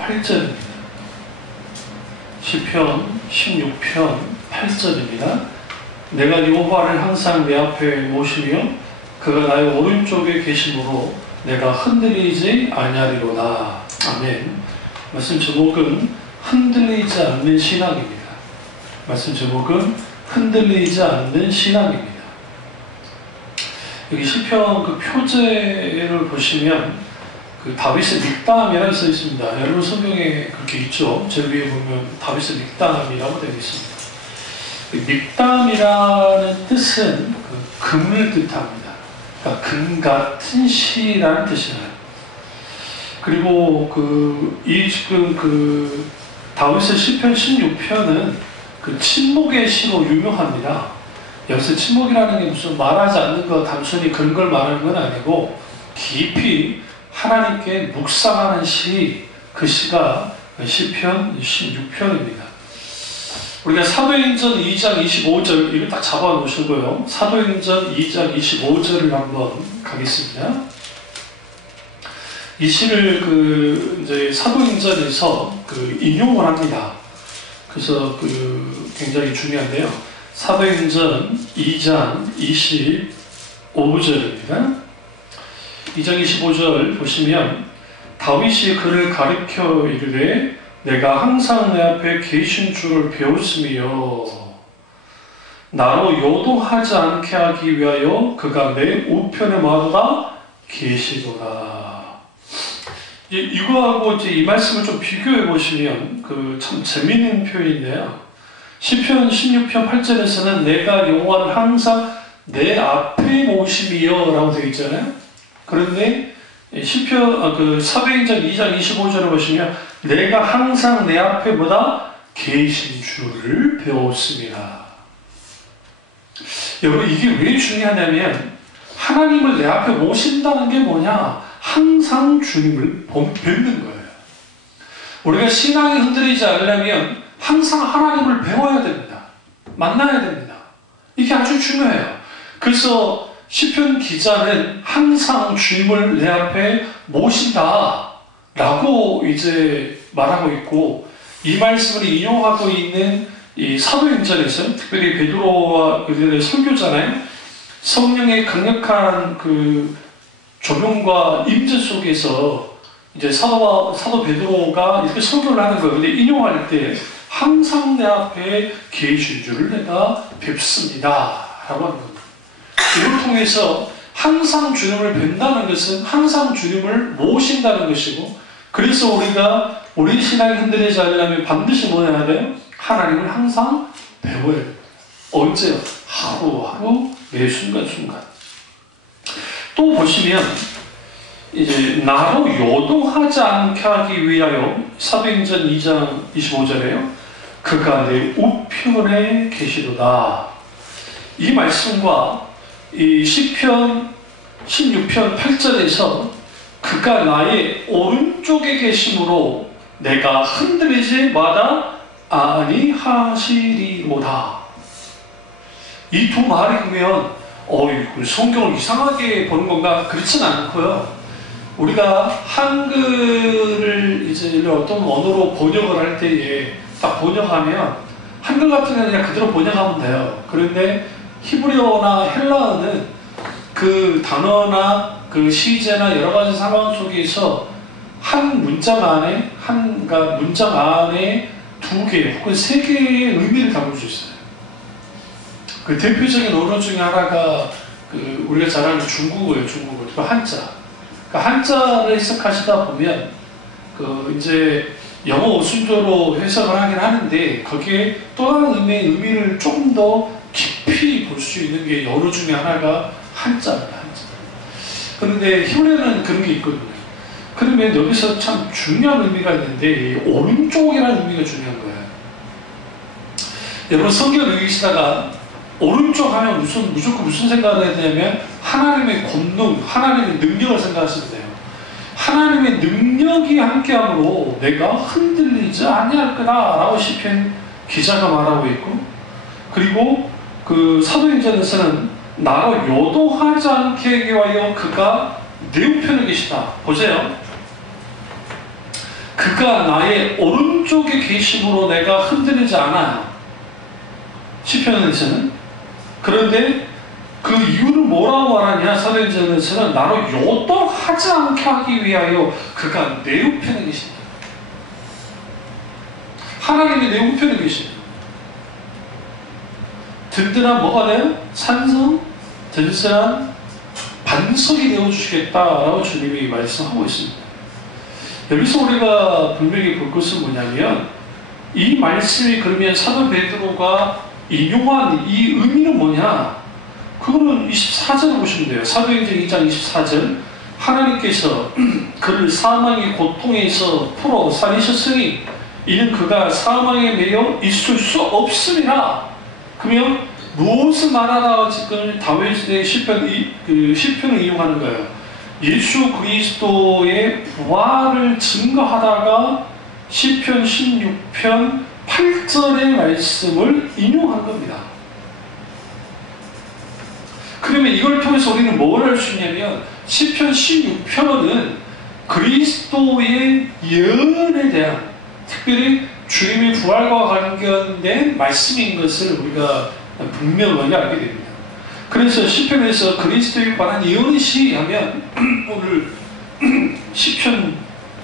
8절입니다. 시편 16편 8절입니다. 내가 여호와를 항상 내 앞에 모시며 그가 나의 오른쪽에 계심으로 내가 흔들리지 아니하리로다. 아멘. 말씀 제목은 흔들리지 않는 신앙입니다. 말씀 제목은 흔들리지 않는 신앙입니다. 여기 시편 그 표제를 보시면 그 다윗의 믹담이라고 써 있습니다. 여러분 성경에 그렇게 있죠. 제 위에 보면 다윗의 믹담이라고 되어 있습니다. 믹담이라는 뜻은 그 금을 뜻합니다. 그러니까 금 같은 시라는 뜻이에요. 그리고 지금 다윗의 시편 16편은 그 침묵의 시로 유명합니다. 여기서 침묵이라는 게 무슨 말하지 않는 거, 단순히 그런 걸 말하는 건 아니고 깊이 하나님께 묵상하는 시, 그 시가 시편 16편입니다. 우리가 사도행전 2장 25절, 이걸 딱 잡아 놓으시고요. 사도행전 2장 25절을 한번 가겠습니다. 이 시를 이제 사도행전에서 인용을 합니다. 그래서 굉장히 중요한데요. 사도행전 2장 25절입니다. 2장 25절 보시면 다윗이 그를 가르쳐 이르되 내가 항상 내 앞에 계신 줄을 배웠으며 나로 요동하지 않게 하기 위하여 그가 내 우편에 마다다 계시도다. 이거하고 이제 이 말씀을 좀 비교해 보시면 참 재미있는 표현인데요. 시편 16편 8절에서는 내가 여호와를 항상 내 앞에 모심이여 라고 되어 있잖아요. 그런데 사도행전 2장 25절을 보시면 내가 항상 내 앞에 보다 계신 줄을 배웠습니다. 여러분 이게 왜 중요하냐면 하나님을 내 앞에 모신다는 게 뭐냐? 항상 주님을 뵙는 거예요. 우리가 신앙이 흔들리지 않으려면 항상 하나님을 배워야 됩니다. 만나야 됩니다. 이게 아주 중요해요. 그래서 시편 기자는 항상 주님을 내 앞에 모신다 라고 이제 말하고 있고, 이 말씀을 인용하고 있는 이 사도행전에서 특별히 베드로와 그들의 설교잖아요. 성령의 강력한 조명과 임재 속에서 이제 사도 베드로가 이렇게 설교를 하는 거예요. 근데 인용할 때 항상 내 앞에 계신 줄을 내가 뵙습니다 라고 하는 겁니다. 이걸 통해서 항상 주님을 뵌다는 것은 항상 주님을 모신다는 것이고, 그래서 우리가 우리 신앙이 흔들리지 않으려면 반드시 뭐 해야 돼요? 하나님을 항상 배워야 됩니다. 언제요? 하루하루 매 순간순간. 또 보시면 이제 나로 요동하지 않게 하기 위하여 사도행전 2장 25절에요. 그가 내 우편에 계시도다. 이 말씀과 이 시편 16편 8절에서 그가 나의 오른쪽에 계심으로 내가 흔들리지 마다 아니하시리로다. 이 두 말이 보면 성경을 이상하게 보는 건가? 그렇진 않고요. 우리가 한글을 이제 어떤 언어로 번역을 할 때에 딱 번역하면 한글 같은 경우는 그냥 그대로 번역하면 돼요. 그런데 히브리어나 헬라어는 그 단어나 그 시제나 여러 가지 상황 속에서 한 문장 안에 그러니까 문장 안에 두 개 혹은 세 개의 의미를 담을 수 있어요. 그 대표적인 언어 중에 하나가 우리가 잘 아는 중국어예요. 중국어. 그 한자. 그 한자를 해석하시다 보면 이제 영어 순조로 해석을 하긴 하는데 거기에 또 다른 의미를 조금 더 깊이 볼 수 있는 게 언어 중에 하나가 한자입니다. 한자. 그런데 히브리어는 그런 게 있거든요. 그러면 여기서 참 중요한 의미가 있는데 오른쪽이라는 의미가 중요한 거예요. 여러분 성경을 읽으시다가 오른쪽 하면 무조건 무슨 생각을 해야 되냐면 하나님의 권능, 하나님의 능력을 생각하시면 돼요. 하나님의 능력이 함께함으로 내가 흔들리지 아니할 거다라고 시편 기자가 말하고 있고, 그리고 사도행전에서는 나로 요동하지 않게 하기 위하여 그가 내 우편에 계시다. 보세요. 그가 나의 오른쪽에 계심으로 내가 흔들리지 않아요. 시편에서는. 그런데 그 이유를 뭐라고 말하냐? 사도행전에서는 나로 요동하지 않게 하기 위하여 그가 내 우편에 계신다. 하나님이 내 우편에 계신다. 든든한 뭐가 돼요? 산성, 든든한 반석이 되어주시겠다라고 주님이 말씀하고 있습니다. 여기서 우리가 분명히 볼 것은 뭐냐면, 이 말씀이 그러면 사도 베드로가 인용한 이 의미는 뭐냐? 그거는 24절을 보시면 돼요. 사도행전 2장 24절. 하나님께서 그를 사망의 고통에서 풀어 살리셨으니 이는 그가 사망에 매여 있을 수 없음이라. 그러면 무엇을 말하다가 지금 다윗의 시편을 이용하는 거예요. 예수 그리스도의 부활을 증거하다가 시편 16편 8절의 말씀을 인용한 겁니다. 그러면 이걸 통해서 우리는 뭘 할 수 있냐면, 시편 16편은 그리스도의 예언에 대한, 특별히 주님의 부활과 관련된 말씀인 것을 우리가 분명하게 알게 됩니다. 그래서 시편에서 그리스도에 관한 예언시 하면 오늘 시편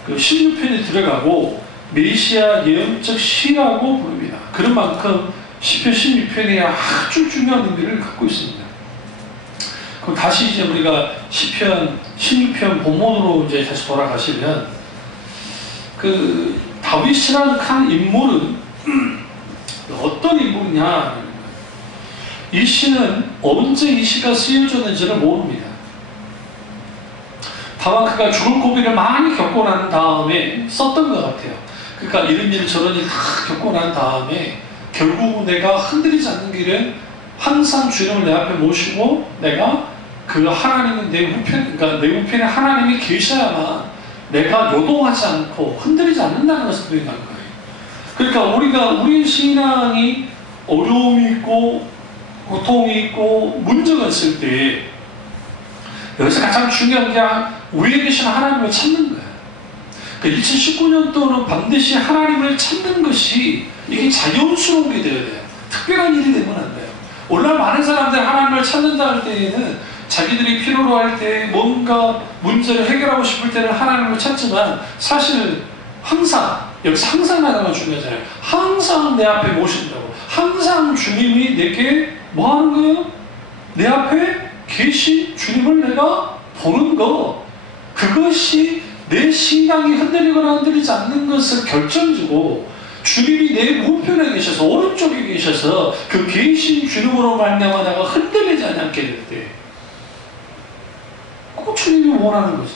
16편에 들어가고 메시아 예언적 시라고 부릅니다. 그런 만큼 시편 16편이 아주 중요한 의미를 갖고 있습니다. 그럼 다시 이제 우리가 시편 16편 본문으로 이제 다시 돌아가시면, 그 다윗이라는 한 인물은 어떤 인물이냐? 이 시는 언제 이 시가 쓰여졌는지를 모릅니다. 다만 그가 죽을 고비를 많이 겪고 난 다음에 썼던 것 같아요. 그러니까 이런 일 저런 일 다 겪고 난 다음에 결국 내가 흔들리지 않는 길은 항상 주님을 내 앞에 모시고 내가 그 하나님은 내 우편, 그러니까 내 우편에 하나님이 계셔야만 내가 요동하지 않고 흔들리지 않는다는 것을 표현한 거예요. 그러니까 우리 신앙이 어려움이 있고 고통이 있고 문제가 있을 때 여기서 가장 중요한 게 위에 계신 하나님을 찾는 거예요. 그러니까 2019년도는 반드시 하나님을 찾는 것이 이게 자연스러운 게 되어야 돼요. 특별한 일이 되면 안 돼요. 오늘날 많은 사람들이 하나님을 찾는다 할 때에는 자기들이 필요로 할 때 뭔가 문제를 해결하고 싶을 때는 하나님을 찾지만, 사실 항상 여기서 항상 하나가 중요하잖아요. 항상 내 앞에 모신다고. 항상 주님이 내게 뭐 하는 거예요? 내 앞에 계신 주님을 내가 보는 거. 그것이 내 신앙이 흔들리거나 흔들리지 않는 것을 결정지고, 주님이 내 우편에 계셔서 오른쪽에 계셔서 그 계신 주님으로 말미암아 내가 흔들리지 않게 될 때, 꼭 주님이 원하는 거죠.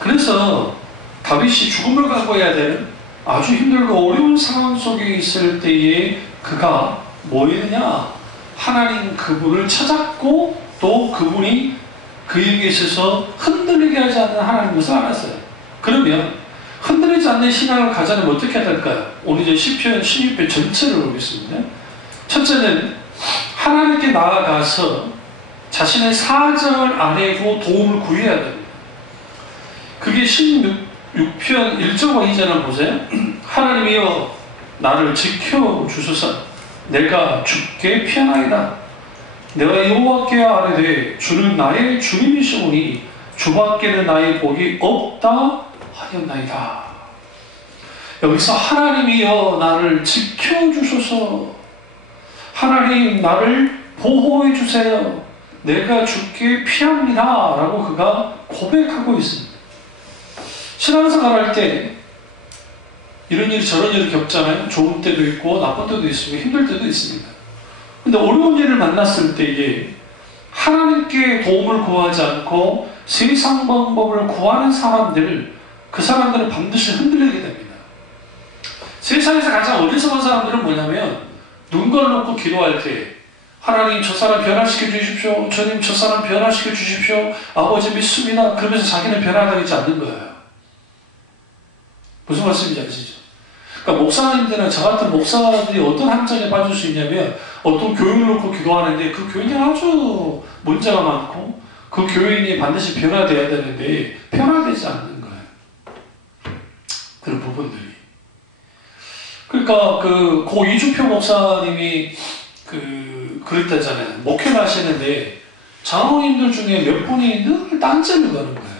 그래서 다윗이 죽음을 각오해야 되는 아주 힘들고 어려운 상황 속에 있을 때에 그가 뭐 했느냐? 하나님 그분을 찾았고, 또 그분이 그에게 있어서 흔들리게 하지 않는 하나님 것을 알았어요. 그러면 흔들리지 않는 신앙을 가져면 어떻게 해야 될까요? 오늘 이제 시편 16편 전체를 보겠습니다. 첫째는 하나님께 나아가서 자신의 사정을 아뢰고 도움을 구해야 됩니다. 그게 16편 1절과 2절을 보세요. 하나님이여 나를 지켜주소서. 내가 주께 피하나이다. 내가 여호와께 아뢰되 주는 나의 주님이시오니 주밖에는 나의 복이 없다 하였나이다. 여기서 하나님이여 나를 지켜주소서. 하나님 나를 보호해 주세요. 내가 주께 피합니다 라고 그가 고백하고 있습니다. 신앙생활 할 때 이런 일 저런 일을 겪잖아요. 좋은 때도 있고 나쁜 때도 있으며 힘들 때도 있습니다. 근데 어려운 일을 만났을 때에 하나님께 도움을 구하지 않고 세상 방법을 구하는 사람들은, 그 사람들은 반드시 흔들리게 됩니다. 세상에서 가장 어리석은 사람들은 뭐냐면, 눈 걸놓고 기도할 때 하나님 저 사람 변화시켜 주십시오. 주님 저 사람 변화시켜 주십시오. 아버지 믿습니다. 그러면서 자기는 변화되지 않는 거예요. 무슨 말씀인지 아시죠? 그러니까 목사님들은, 저 같은 목사들이 어떤 함정에 빠질 수 있냐면, 어떤 교인을 놓고 기도하는데 그 교인이 아주 문제가 많고 그 교인이 반드시 변화되어야 되는데 변화되지 않는 거예요. 그런 부분들이. 그러니까 고 이주표 목사님이 그랬다잖아요. 목회를 하시는데 장로님들 중에 몇 분이 늘 딴짓을 거는 거예요.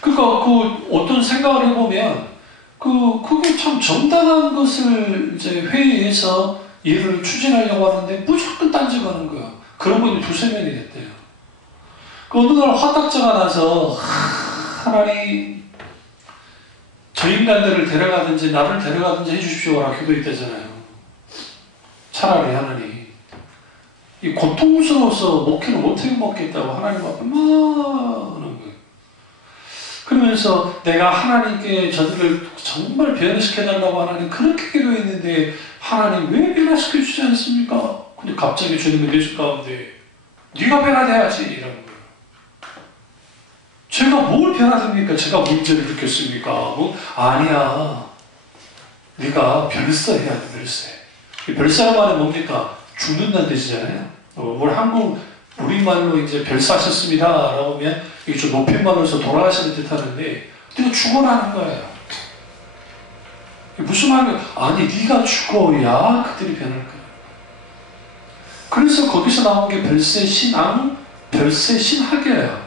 그러니까 어떤 생각을 해보면 그게 참 정당한 것을 이제 회의에서 일을 추진하려고 하는데 무조건 딴짓하는 거야. 그런 분이 두세 명이 됐대요. 어느 날 화딱지가 나서 하나님 저 인간들을 데려가든지 나를 데려가든지 해주십시오라고 기도했다잖아요. 차라리 하나님 이 고통스러워서 목회를 못해 먹겠다고 하나님 앞에 막 하는 거예요. 그러면서 내가 하나님께 저들을 정말 변화시켜달라고 하나님 그렇게 기도했는데 하나님 왜 변화시켜주지 않습니까? 근데 갑자기 주님의 뇌수 가운데 네가 변화돼야지 이러는 거예요. 제가 뭘 변화됩니까? 제가 문제를 느꼈습니까? 아니야. 네가 별세 해야 돼. 별세. 이 별세라는 말은 뭡니까? 죽는다는 뜻이잖아요. 우리말로 이제 별사하셨습니다 라고 하면 이게 좀 높임말로서 돌아가시는 듯 하는데 네가 죽어라는 거예요. 무슨 말이야? 아니 네가 죽어야 그들이 변할 거야. 그래서 거기서 나온 게 별세 신앙, 별세 신학이에요.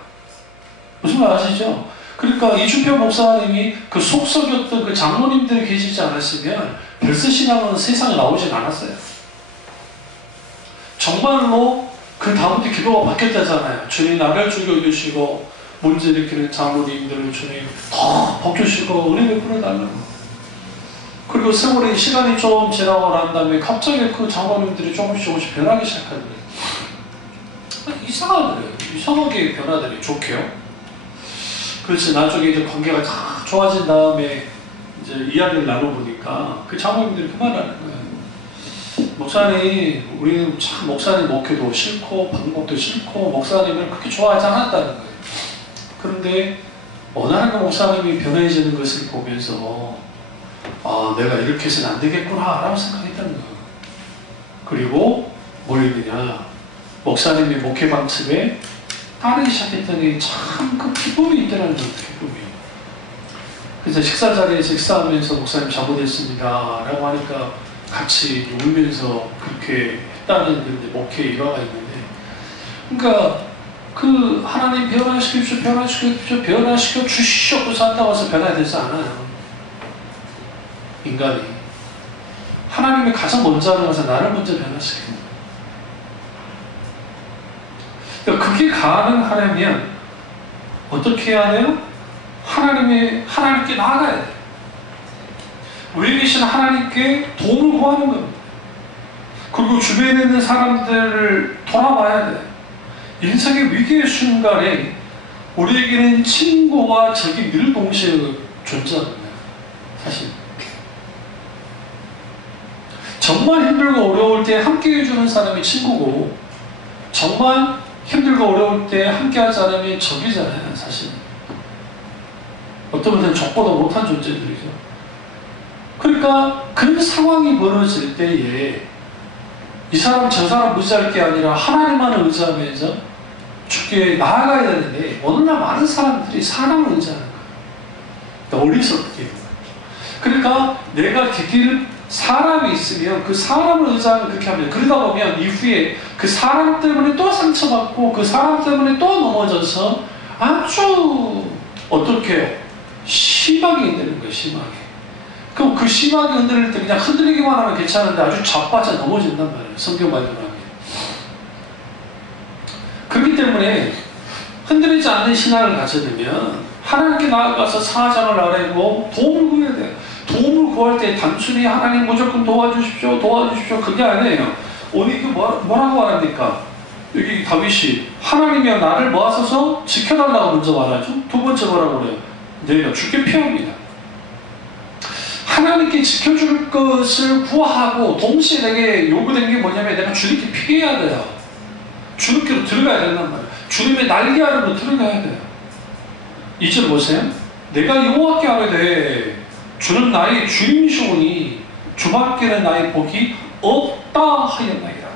무슨 말 아시죠? 그러니까 이주표 목사님이 그 속썩였던 그 장로님들이 계시지 않았으면 별세 신앙은 세상에 나오진 않았어요. 정말로 그 다음부터 기도가 바뀌었다잖아요. 주님 나를 죽여주시고 문제 일으키는 장로님들을 주님 더 복주시고 은혜 베풀어 달라고. 그리고 세월의 시간이 좀 지나고 난 다음에 갑자기 그 장로님들이 조금씩 변하기 시작하는 거예요. 이상하더래요. 이상하게 변화들이 좋게요. 그렇지 나중에 이제 관계가 다 좋아진 다음에 이제 이야기를 나눠보니까 그 장로님들이 그만하는 거예요. 목사님, 우리는 참 목사님 목회도 싫고 방법도 싫고 목사님을 그렇게 좋아하지 않았다는 거예요. 그런데 어느 한 목사님이 변해지는 것을 보면서 아, 내가 이렇게 해서는 안 되겠구나 라고 생각했다는 거예요. 그리고 뭘 했느냐, 목사님의 목회 방침에 따르기 시작했더니 참 그 기쁨이 있더라는 거예요. 기쁨이. 그래서 식사 자리에서 식사하면서 목사님 잘못했습니다 라고 하니까 같이 울면서 그렇게 했다는 그 목회 일화가 있는데, 그러니까 그 하나님 변화시켜 주시옵소서 한다고 해서 변화되지 않아요. 인간이 하나님이 가장 먼저 하는 것은 나를 먼저 변화시키는 거예요. 그러니까 그게 가능하려면 어떻게 해야 돼요? 하나님께 나아가야 돼요. 위에 계신 하나님께 도움을 구하는 겁니다. 그리고 주변에 있는 사람들을 돌아봐야 돼요. 인생의 위기의 순간에 우리에게는 친구와 적이 늘 동시에 존재합니다. 사실 정말 힘들고 어려울 때 함께 해주는 사람이 친구고, 정말 힘들고 어려울 때 함께 할 사람이 적이잖아요. 사실 어떤 분들은 적보다 못한 존재들이죠. 그러니까 그 상황이 벌어질 때에 이 사람 저 사람 무시할 게 아니라 하나님만을 의지하면서 주께 나아가야 되는데, 어느 날 많은 사람들이 사람을 의지하는 거예요. 그러니까 어리석게. 그러니까 내가 길 사람이 있으면 그 사람을 의지하면 그렇게 합니다. 그러다 보면 이후에 그 사람 때문에 또 상처받고 그 사람 때문에 또 넘어져서 아주 어떻게 심하게 흔드는 거예요. 심하게. 그럼 그 심하게 흔들릴 때 그냥 흔들리기만 하면 괜찮은데 아주 자빠져 넘어진단 말이에요. 성경 말대로. 그렇기 때문에 흔들리지 않는 신앙을 가져두면 하나님께 나아가서 사정을 아뢰고 도움을 구해야 돼요. 도움을 구할 때 단순히 하나님 무조건 도와주십시오 그게 아니에요. 오늘 그 뭐라고 말합니까? 여기 다윗이 하나님이여 나를 모아서서 지켜달라고 먼저 말하죠. 두 번째 뭐라고 그래요? 내가 주께 피합니다. 하나님께 지켜줄 것을 구하고 동시에 내게 요구된 게 뭐냐면 내가 주님께 피해야 돼요. 주님께로 들어가야 된단 말이에요. 주님의 날개 아래로 들어가야 돼요. 이절 보세요. 내가 여호와께 아뢰되 주는 나의 주임시오니 주밖에는 나의 복이 없다 하였나이다.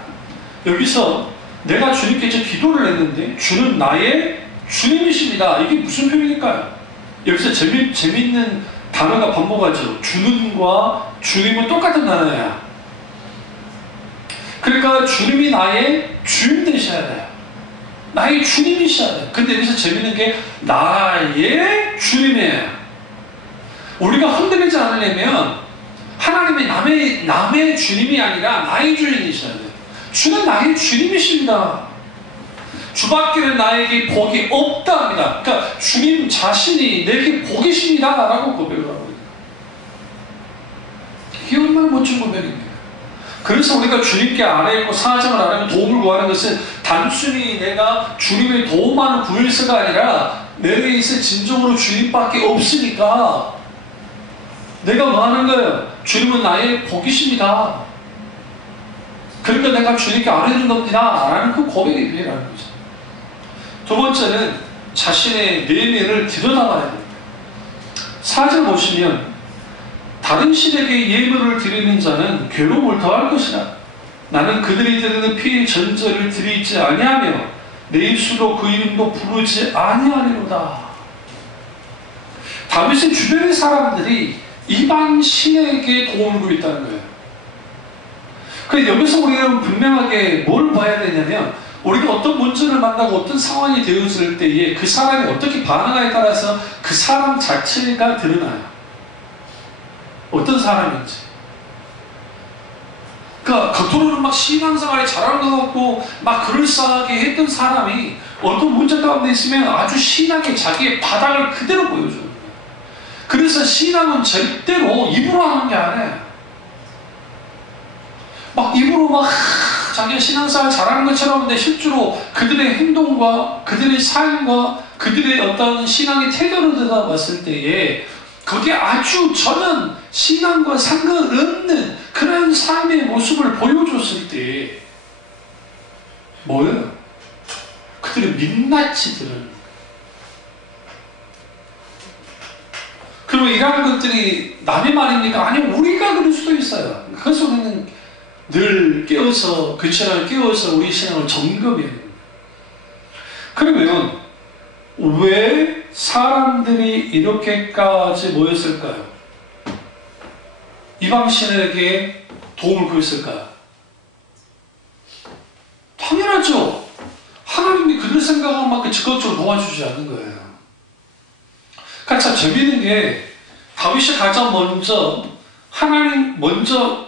여기서 내가 주님께 이제 기도를 했는데 주는 나의 주님이십니다. 이게 무슨 표현일까요? 여기서 재밌는 단어가 반복하죠. 주는과 주님은 똑같은 단어야. 그러니까 주님이 나의 주인 되셔야 돼요. 나의 주님이셔야 돼요. 근데 여기서 재밌는 게 나의 주님이에요. 우리가 흔들리지 않으려면 하나님이 남의 주님이 아니라 나의 주인이셔야 돼요. 주는 나의 주님이십니다. 주밖에는 나에게 복이 없다 합니다. 그러니까 주님 자신이 내게 복이십니다 라고 고백을 합니다. 이게 얼마나 멋진 고백입니까? 그래서 우리가 주님께 아뢰고 사정을 아뢰고 도움을 구하는 것은 단순히 내가 주님의 도움만을 구해서가 아니라 내게 있어 진정으로 주님밖에 없으니까 내가 뭐 하는 거예요? 주님은 나의 복이십니다. 그러니까 내가 주님께 아뢰는 겁니다 라는 그 고백이 필요한 거죠. 두 번째는 자신의 내면을 들여다봐야 됩니다. 4절 보시면 다른 신에게 예물을 드리는 자는 괴로움을 더할 것이라. 나는 그들이 드리는 피의 전제를 드리지 아니하며 내 입술로 그 이름도 부르지 아니하리로다. 다윗의 주변의 사람들이 이방 신에게 도움을 구했다는 거예요. 그래서 여기서 우리는 분명하게 뭘 봐야 되냐면 우리가 어떤 문제를 만나고 어떤 상황이 되어질 때에 그 사람이 어떻게 반응하에 따라서 그 사람 자체가 드러나요. 어떤 사람인지. 그러니까 겉으로는 막 신앙생활에 잘하는 것 같고 막 그럴싸하게 했던 사람이 어떤 문제 가운데 있으면 아주 신앙의 자기의 바닥을 그대로 보여줘요. 그래서 신앙은 절대로 입으로 하는 게 아니에요. 막 입으로 막 자기가 신앙생활 잘하는 것처럼 하는데 실제로 그들의 행동과 그들의 삶과 그들의 어떤 신앙의 태도를 들여다봤을 때에 그게 아주 전혀 신앙과 상관없는 그런 삶의 모습을 보여줬을 때 뭐예요? 그들의 민낯이 드러나는 거예요. 그러면 이러한 것들이 남의 말입니까? 아니 우리가 그럴 수도 있어요. 그래서 우리는 늘 깨워서 그 신앙을 깨워서 우리 신앙을 점검해야 됩니다. 그러면 왜 사람들이 이렇게까지 모였을까요? 이방 신에게 도움을 구했을까요? 당연하죠. 하나님이 그들 생각한 만큼 즉각적으로 도와주지 않는 거예요. 그러니까 참 재미있는 게 다윗이 가장 먼저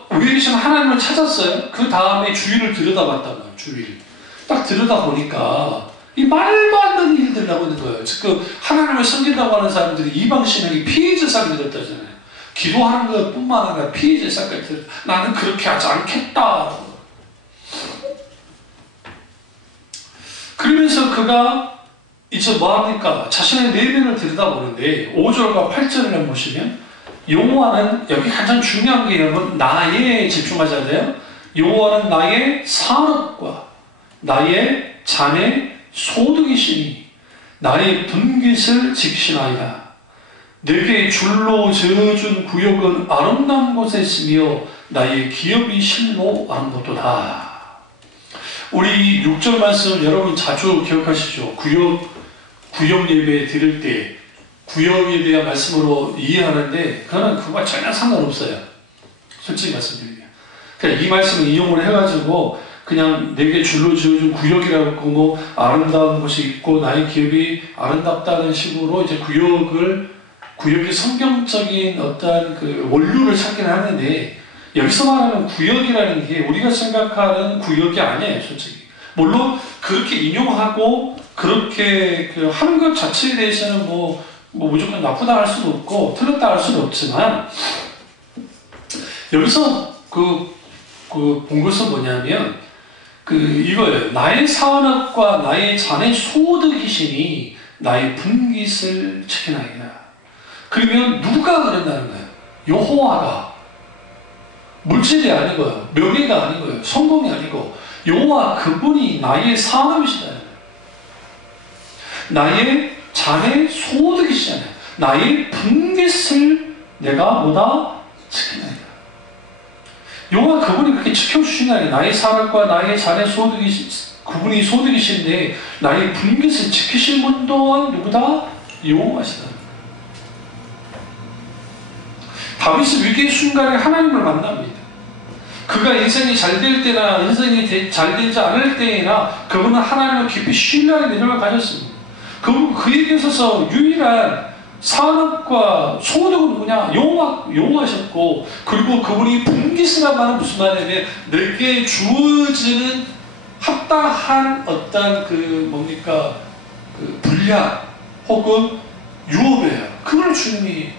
위에 계신 하나님을 찾았어요. 그 다음에 주위를 들여다봤단 말이에요. 주위를 딱 들여다보니까 이 말도 안 되는 일들이 나오고 있는 거예요. 즉 하나님을 섬긴다고 하는 사람들이 이방신에게 피해제사를 드렸다잖아요. 기도하는 것뿐만 아니라 피해제사까지 드렸다. 나는 그렇게 하지 않겠다. 그러면서 그가 이제 뭐합니까? 자신의 내면을 들여다보는데 5절과 8절을 보시면 여호와는 여기 가장 중요한 게 여러분 나에 집중하셔야 돼요. 여호와는 나의 산업과 나의 잔의 소득이시니 나의 분깃을 지키시나이다. 내게 줄로 지어준 구역은 아름다운 곳에 있으며 나의 기업이 실로 아름답도다. 우리 6절 말씀 여러분 자주 기억하시죠? 구역 예배 드릴 때 구역에 대한 말씀으로 이해하는데 그거는 그거와 전혀 상관없어요. 솔직히 말씀드리면. 그러니까 이 말씀을 인용을 해가지고 그냥 내게 줄로 지어준 구역이라고 뭐 아름다운 곳이 있고 나의 기업이 아름답다는 식으로 이제 구역의 성경적인 어떤 그 원류를 찾긴 하는데 여기서 말하는 구역이라는 게 우리가 생각하는 구역이 아니에요, 솔직히. 물론 그렇게 인용하고 그렇게 하는 것 자체에 대해서는 뭐 무조건 나쁘다 할 수도 없고 틀렸다 할 수도 없지만 여기서 본 것은 뭐냐면 이거예요. 나의 산업과 나의 잔의 소득이시니 나의 분깃을 지키나이다. 그러면 누가 그런다는 거예요? 여호와가. 물질이 아니고요. 명예가 아니고요. 성공이 아니고 여호와 그분이 나의 산업이시다. 나의 잔의 소득이시잖아요. 나의 분깃을 내가 뭐다? 지키나이다. 여호와 그분이 그렇게 지켜주시나요? 나의 산업과 나의 잔의 그분이 소득이신데 나의 분깃을 지키실 분 또한 누구다? 여호와시다. 다윗이 위기의 순간에 하나님을 만납니다. 그가 인생이 잘 될 때나 인생이 잘 되지 않을 때나 그분은 하나님을 깊이 신뢰하는 믿음을 가졌습니다. 그에게 있어서 유일한 산업과 소득은 누구냐? 여호와셨고, 그리고 그분이 분깃이란 말은 무슨 말이냐면 내게 주어지는 합당한 어떤 분량 혹은 유업이에요. 그걸 주님이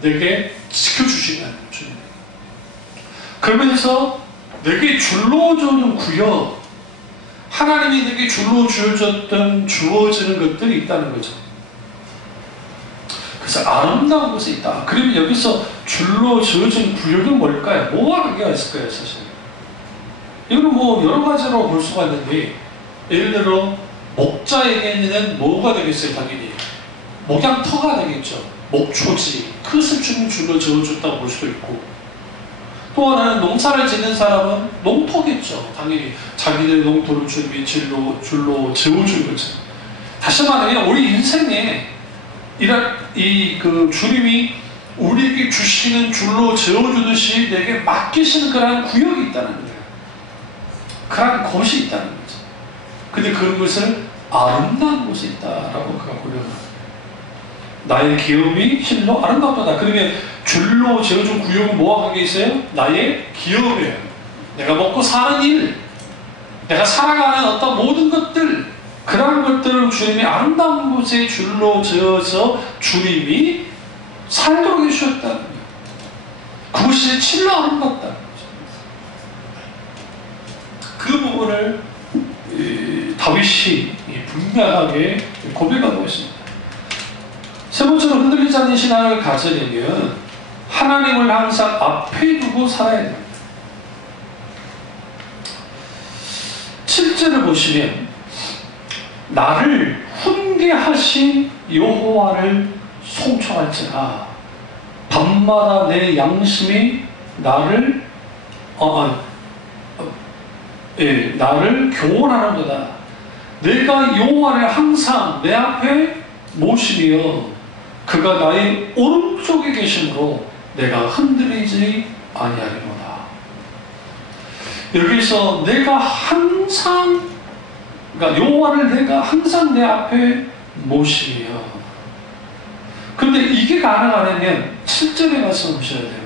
내게 지켜주시는 주님. 그러면서 내게 줄로주는 구역, 하나님이 내게 줄로 주어지는 것들이 있다는 거죠. 그래서 아름다운 곳에 있다. 그러면 여기서 줄로 주어진 구역은 뭘까요? 뭐와 관계가 있을까요, 사실? 이거는 뭐 여러 가지로 볼 수가 있는데, 예를 들어 목자에게는 뭐가 되겠어요? 당연히 목양터가 되겠죠. 목초지, 그것을 주님 줄로 지어줬다고 볼 수도 있고, 또 하나는 농사를 짓는 사람은 농토겠죠. 당연히 자기들의 농토를 주님이 줄로 지어준 거죠. 다시 말하면 우리 인생에 이런 주님이 우리에게 주시는 줄로 지어주듯이 내게 맡기시는 그런 구역이 있다는 거예요. 그런 곳이 있다는 거죠. 근데 그런 것을 아름다운 곳에 있다라고 그가 고려합니다. 나의 기업이 실로 아름답다. 그러면 줄로 지어준 구역은 뭐와 관계 있어요? 나의 기업이에요. 내가 먹고 사는 일, 내가 살아가는 어떤 모든 것들, 그런 것들을 주님이 아름다운 곳에 줄로 지어서 주님이 살도록 해주셨다는 거예요. 그것이 진로 아름답다는 거죠. 그 부분을 다윗이 분명하게 고백하고 있습니다. 세 번째로 흔들리지 않는 신앙을 가지려면 하나님을 항상 앞에 두고 살아야 됩니다. 7절을 보시면 나를 훈계하신 여호와를 송축할지라 밤마다 내 양심이 나를 교훈하는도다. 내가 여호와를 항상 내 앞에 모시며 그가 나의 오른쪽에 계심으로 내가 흔들리지 아니하리로다. 여기서 내가 항상, 그러니까 여호와를 내가 항상 내 앞에 모시며, 그런데 이게 가능하려면 7절에 말씀 보셔야 돼요.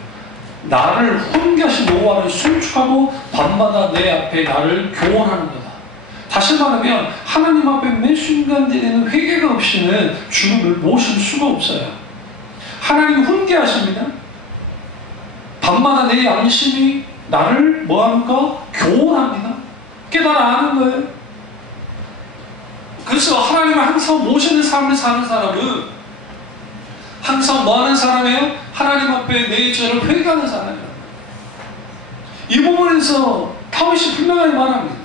나를 훈계하신 여호와를 송축하고 밤마다 내 앞에 나를 교훈하는 거다. 다시 말하면 하나님 앞에 매 순간 드리는 회개가 없이는 주님을 모실 수가 없어요. 하나님 훈계하십니다. 밤마다 내 양심이 나를 뭐하는가? 교훈합니다. 깨달아 하는 거예요. 그래서 하나님을 항상 모시는 삶을 사는 사람은 항상 뭐하는 사람이에요? 하나님 앞에 내 죄를 회개하는 사람이에요. 이 부분에서 다윗이 분명하게 말합니다.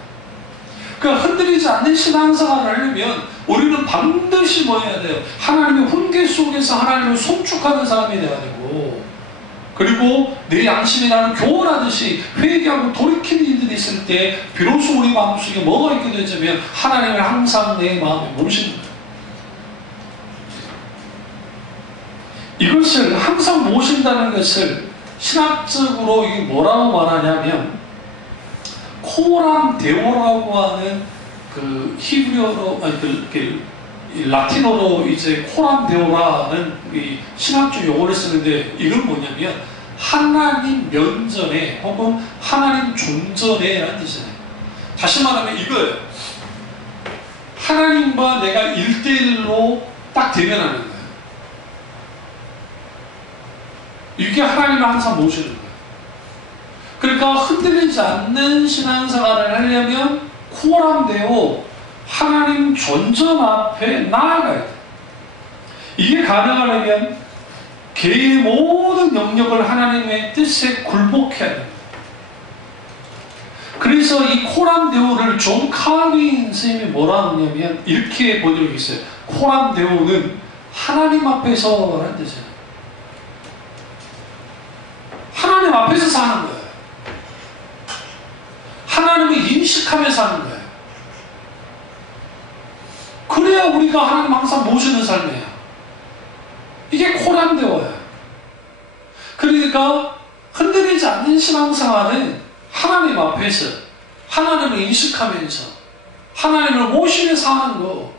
그러니까 흔들리지 않는 신앙생활을 하려면 우리는 반드시 뭐 해야 돼요? 하나님의 훈계 속에서 하나님을 송축하는 사람이 돼야 되고, 그리고 내 양심이 나는 교훈하듯이 회개하고 돌이키는 일들이 있을 때 비로소 우리 마음속에 뭐가 있게 되냐면 하나님을 항상 내 마음에 모시는 거예요. 이것을 항상 모신다는 것을 신학적으로 이게 뭐라고 말하냐면 코람데오라고 하는 그 히브리어로, 라틴어로 이제 코람데오라는 이 신학적 용어를 쓰는데, 이건 뭐냐면 하나님 면전에 혹은 하나님 존전에 라는 뜻이에요. 다시 말하면 이거예요. 하나님과 내가 1대1로 딱 대면하는 거예요. 이게 하나님을 항상 모시는 거예요. 그러니까 흔들리지 않는 신앙생활을 하려면 코람데오, 하나님 존전 앞에 나아가야 돼요. 이게 가능하려면 개의 모든 영역을 하나님의 뜻에 굴복해야 됩니다. 그래서 이 코람데오를 존 칼빈 선생님이 뭐라 하냐면 이렇게 본 적이 있어요. 코람데오는 하나님 앞에서라는 뜻이에요. 하나님 앞에서 사는 거예요. 하나님을 인식하며 사는 거예요. 그래야 우리가 하나님 항상 모시는 삶이에요. 이게 코람데오예요. 그러니까 흔들리지 않는 신앙생활은 하나님 앞에서 하나님을 인식하면서 하나님을 모시면서 하는 거,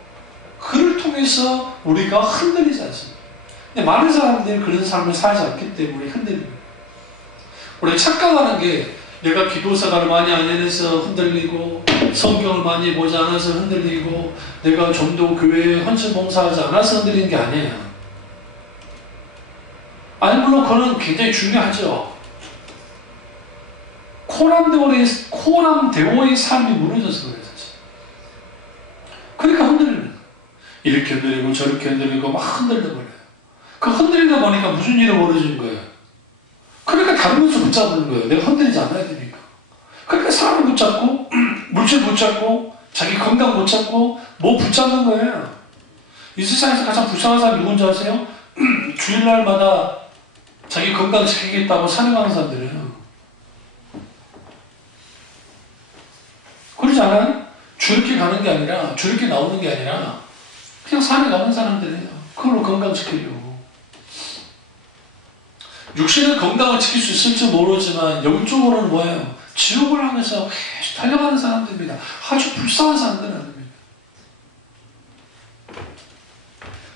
그를 통해서 우리가 흔들리지 않습니다. 근데 많은 사람들이 그런 삶을 살지 않기 때문에 흔들립니다. 우리가 착각하는 게 내가 기도 생활을 많이 안 해서 흔들리고 성경을 많이 보지 않아서 흔들리고 내가 좀 더 교회에 헌신 봉사하지 않아서 흔들리는 게 아니에요. 아니 물론 그건 굉장히 중요하죠. 코람데오의 삶이 무너져서 그래요. 그러니까 흔들리는 거예요. 이렇게 흔들리고 저렇게 흔들리고 막 흔들려 버려요. 그 흔들리다 보니까 무슨 일이 벌어진 거예요. 그러니까 다른 것을 붙잡는 거예요. 내가 흔들리지 않아야 되니까. 그러니까 사람을 붙잡고 물질 붙잡고 자기 건강 붙잡고 뭐 붙잡는 거예요. 이 세상에서 가장 불쌍한 사람이 누군지 아세요? 주일날마다 자기 건강 지키겠다고 산행하는 사람들이에요. 그러지 않아요? 주일게 가는 게 아니라 주일게 나오는 게 아니라 그냥 산에 가는 사람들이에요. 그걸로 건강 지키려고. 육신은 건강을 지킬 수 있을지 모르지만 영적으로는 뭐예요? 지옥을 향해서 계속 달려가는 사람들입니다. 아주 불쌍한 사람들입니다.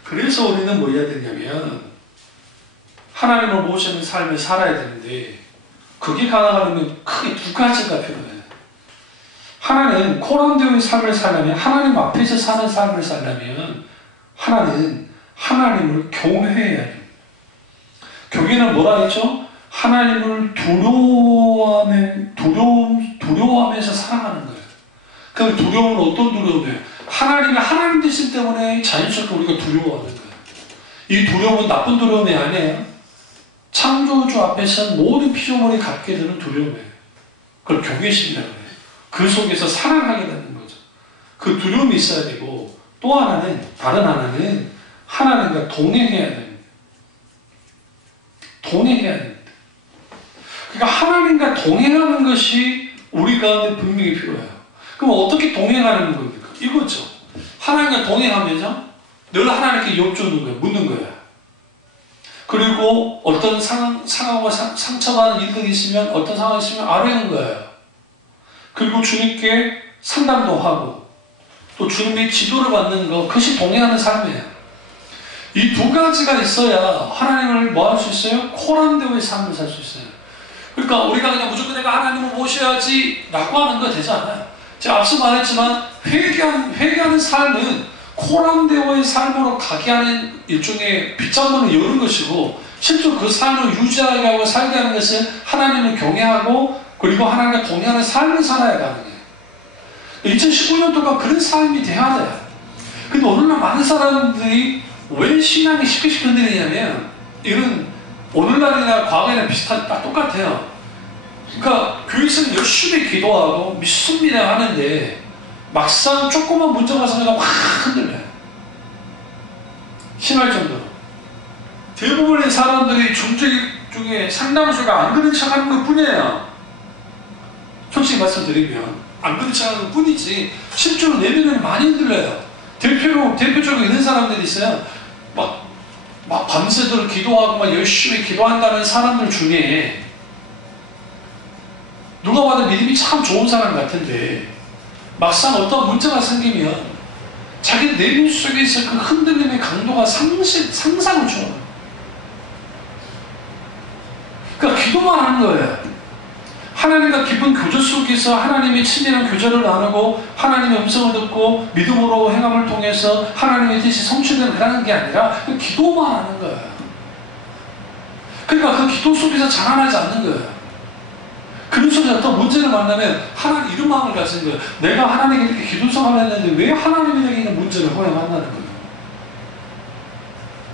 그래서 우리는 뭐 해야 되냐면 하나님을 모시는 삶을 살아야 되는데 그게 가능하려면 크게 두 가지가 필요해요. 하나는 코람데오의 삶을 살려면 하나님 앞에서 사는 삶을 살려면 하나는 하나님을 경외해야 됩니다. 교회는 뭐라 했죠? 하나님을 두려워하면서 살아가는 거예요. 그 두려움은 어떤 두려움이에요? 하나님의 하나님 되신 때문에 자연스럽게 우리가 두려워하는 거예요. 이 두려움은 나쁜 두려움이 아니에요. 창조주 앞에서 모든 피조물이 갖게 되는 두려움이에요. 그걸 경외심이라고 해요. 그 속에서 살아가게 되는 거죠. 그 두려움이 있어야 되고 또 하나는 다른 하나는 하나님과 동행해야 됩니다. 동행해야 됩니다. 그러니까 하나님과 동행하는 것이 우리 가운데 분명히 필요해요. 그럼 어떻게 동행하는 겁니까? 이거죠. 하나님과 동행하면서 늘 하나님께 여쭙는 거예요. 묻는 거예요. 그리고 어떤 상황과 상처받는 일들이 있으면 어떤 상황이 있으면 아뢰는 거예요. 그리고 주님께 상담도 하고 또 주님의 지도를 받는 것, 그것이 동행하는 삶이에요. 이 두 가지가 있어야 하나님을 뭐 할 수 있어요? 코람데오의 삶을 살 수 있어요. 그러니까 우리가 그냥 무조건 내가 하나님을 모셔야지 라고 하는 거 되지 않아요. 제가 앞서 말했지만 회개하는 삶은 코람데오의 삶으로 가게 하는 일종의 빗장문을 여는 것이고 실제로 그 삶을 유지하게 하고 살게 하는 것은 하나님을 경외하고 그리고 하나님과 동행하는 삶을 살아야 가능해요. 2019년 동안 그런 삶이 돼야 돼요. 근데 오늘날 많은 사람들이 왜 신앙이 쉽게 흔들리냐면 이런 오늘날이나 과거에는 딱 똑같아요. 그러니까 교회에서는 열심히 기도하고 믿습니다 하는데 막상 조그만 문제가 생기면 확 흔들려요. 심할 정도로. 대부분의 사람들이 존재 중에 상당수가 안 그런 척하는 것 뿐이에요. 솔직히 말씀드리면 안 그런 척하는 것 뿐이지 실제로 내면은 많이 흔들려요. 대표적으로 이런 사람들이 있어요. 막 밤새도록 기도하고 막 열심히 기도한다는 사람들 중에 누가 봐도 믿음이 참 좋은 사람 같은데 막상 어떤 문제가 생기면 자기 내면 속에서 그 흔들림의 강도가 상상을 줘요. 그러니까 기도만 하는 거예요. 하나님과 깊은 교제 속에서 하나님의 친밀한 교제를 나누고 하나님의 음성을 듣고 믿음으로 행함을 통해서 하나님의 뜻이 성취되는 게 아니라 기도만 하는 거예요. 그러니까 그 기도 속에서 자라나지 않는 거예요. 그런 속에서 어떤 문제를 만나면 하나님 이런 마음을 가진 거예요. 내가 하나님께 이렇게 기도 생활을 했는데 왜 하나님이 내게 있는 문제를 허용한다는 거예요.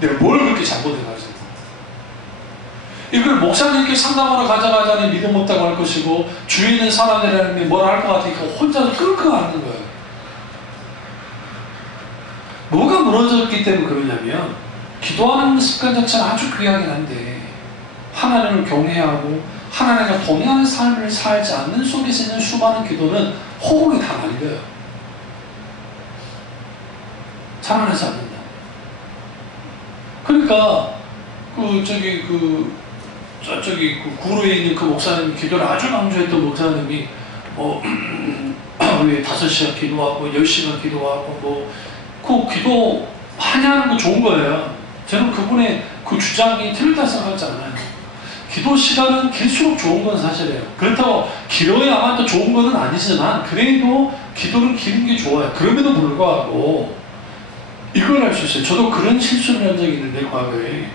내가 뭘 그렇게 잘못해가지고. 이걸 목사님께 상담하러 가져가자니 믿음 없다고 할 것이고 주위에 있는 사람들이 뭐라 할 것 같으니까 혼자서 끙끙 앓는 거예요. 뭐가 무너졌기 때문에 그러냐면 기도하는 습관 자체는 아주 귀하긴 한데 하나님을 경외하고 하나님과 동행하는 삶을 살지 않는 속에서 있는 수많은 기도는 허공에 다 날려요. 살아나지 않는다. 그러니까 저기 구로에 있는 그 목사님, 기도를 아주 강조했던 목사님이 왜 5시간 기도하고 10시간 기도하고 그 기도 많이 하는 거 좋은 거예요. 저는 그분의 그 주장이 틀렸다 생각하지 않아요. 기도 시간은 길수록 좋은 건 사실이에요. 그렇다고 길어야만 또 좋은 건 아니지만 그래도 기도는 기는 게 좋아요. 그럼에도 불구하고 이걸 할 수 있어요. 저도 그런 실수를 한 적이 있는데 과거에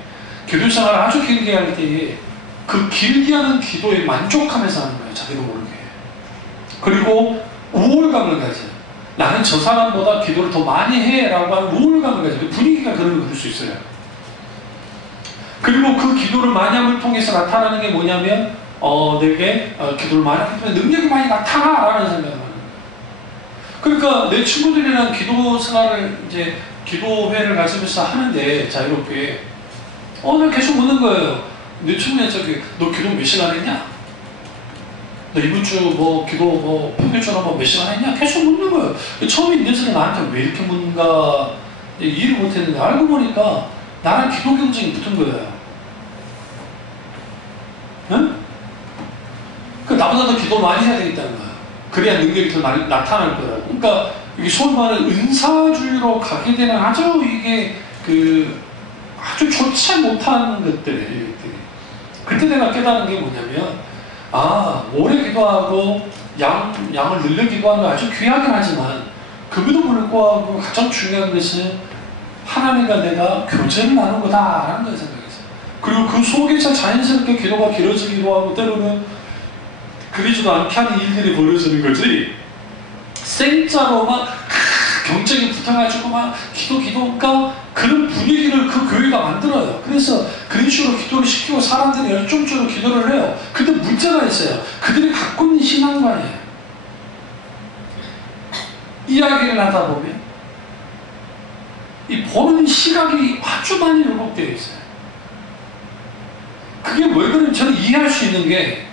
기도 생활을 아주 길게 할 때에 그 길게 하는 기도에 만족하면서 하는 거예요. 자기도 모르게. 그리고 우월감을 가져요. 나는 저 사람보다 기도를 더 많이 해 라고 하는 우월감을 가져요. 분위기가 그럴 수 있어요. 그리고 그 기도를 많이 함을 통해서 나타나는 게 뭐냐면 내게 기도를 많이 하기 때문에 능력이 많이 나타나라는 생각을 하는 거예요. 그러니까 내 친구들이랑 기도 생활을 이제 기도회를 가지면서 하는데 자유롭게 나 계속 묻는 거예요. 내 친구한테 너 기도 몇 시간 했냐? 너 이번 주 기도 평균처럼 몇 시간 했냐? 계속 묻는 거예요. 처음에 인내서는 나한테 왜 이렇게 묻는가 이해를 못했는데 알고 보니까 나랑 기도 경쟁이 붙은 거예요. 응? 나보다 더 기도 많이 해야 되겠다는 거예요. 그래야 능력이 더 많이 나타날 거라고. 그러니까 이게 소위 말하는 은사주의로 가게 되는 아주 이게 아주 좋지 못한 것들이 그때 내가 깨달은 게 뭐냐면 오래 기도하고 양을 늘려 기도하는 건 아주 귀하긴 하지만 그럼에도 불구하고 가장 중요한 것은 하나님과 내가 교제를 나눈 거다라는 걸 생각했어요. 그리고 그 속에서 자연스럽게 기도가 길어지기도 하고 때로는 그리지도 않게 하는 일들이 벌어지는 거지 생짜로 막 경쟁이 붙어가지고 막 기도니까 그런 분위기를 그 교회가 만들어요. 그래서 그런 식으로 기도를 시키고 사람들이 열정적으로 기도를 해요. 근데 문제가 있어요. 그들이 갖고 있는 신앙관이에요. 이야기를 하다 보면 이 보는 시각이 아주 많이 왜곡되어 있어요. 그게 왜 그런지 저는 이해할 수 있는 게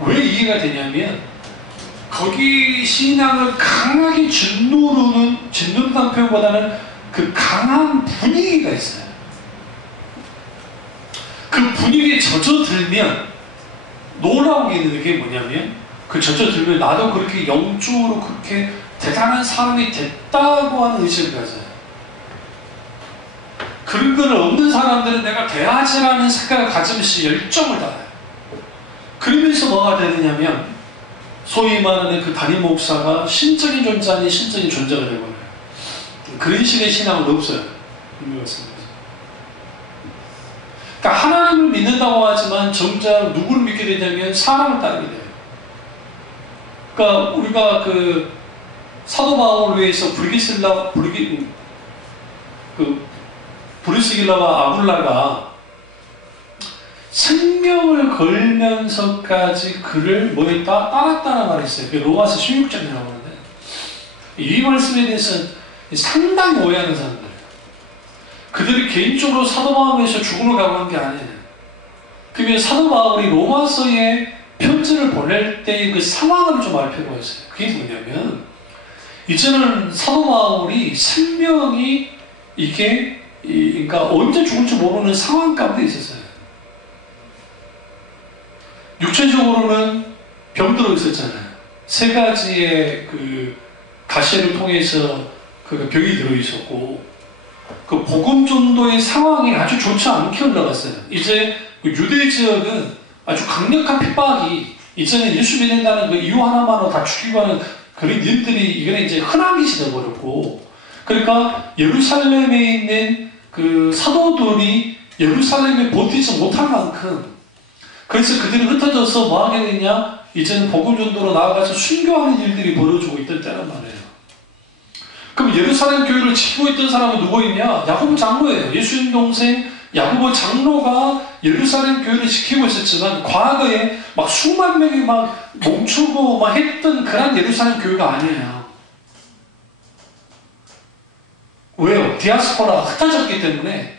왜 이해가 되냐면 거기 신앙을 강하게 짓누르는 표현보다는 그 강한 분위기가 있어요. 그 분위기에 젖어들면 놀라운 게 있는 게 뭐냐면 그 젖어들면 나도 그렇게 영적으로 그렇게 대단한 사람이 됐다고 하는 의식을 가져요. 그런 건 없는 사람들은 내가 돼야지라는 생각을 가지면서 열정을 다해요. 그러면서 뭐가 되느냐면 소위 말하는 그 담임 목사가 신적인 존재 아닌 신적인 존재가 되어버려요. 그런 식의 신앙은 없어요. 그러니까 하나님을 믿는다고 하지만 정작 누구를 믿게 되냐면 사람을 따르게 돼요. 그러니까 우리가 사도 바울을 위해서 브리스길라와 아굴라가 생명을 걸면서까지 그를 따랐다는 말이 있어요. 로마서 16장에 나오는데 이 말씀에 대해서는 상당히 오해하는 사람들이에요. 그들이 개인적으로 사도 바울에서 죽음을 각오한 게 아니에요. 그러면 사도 바울이 로마서에 편지를 보낼 때의 그 상황을 좀 알 필요가 있어요. 그게 뭐냐면 이제는 사도 바울이 생명이 그러니까 언제 죽을지 모르는 상황 가운데 있었어요. 육체적으로는 병들어 있었잖아요. 3가지의 가시를 통해서 병이 들어 있었고 그 복음 전도의 상황이 아주 좋지 않게 흘러갔어요. 이제 유대 지역은 아주 강력한 핍박이 이제는 예수 믿는다는 그 이유 하나만으로 다 죽이고 하는 그런 일들이 이거는 이제 흔한 것이 되어버렸고 그러니까 예루살렘에 있는 그 사도들이 예루살렘에 버티지 못할 만큼 그래서 그들이 흩어져서 뭐 하게 되냐 이제는 복음 전도로 나아가서 순교하는 일들이 벌어지고 있던 때란 말이에요. 그럼 예루살렘 교회를 지키고 있던 사람은 누구였냐? 야고보 장로예요. 예수님 동생 야고보 장로가 예루살렘 교회를 지키고 있었지만 과거에 막 수만 명이 막 멈추고 막 했던 그런 예루살렘 교회가 아니에요. 왜요? 디아스포라가 흩어졌기 때문에.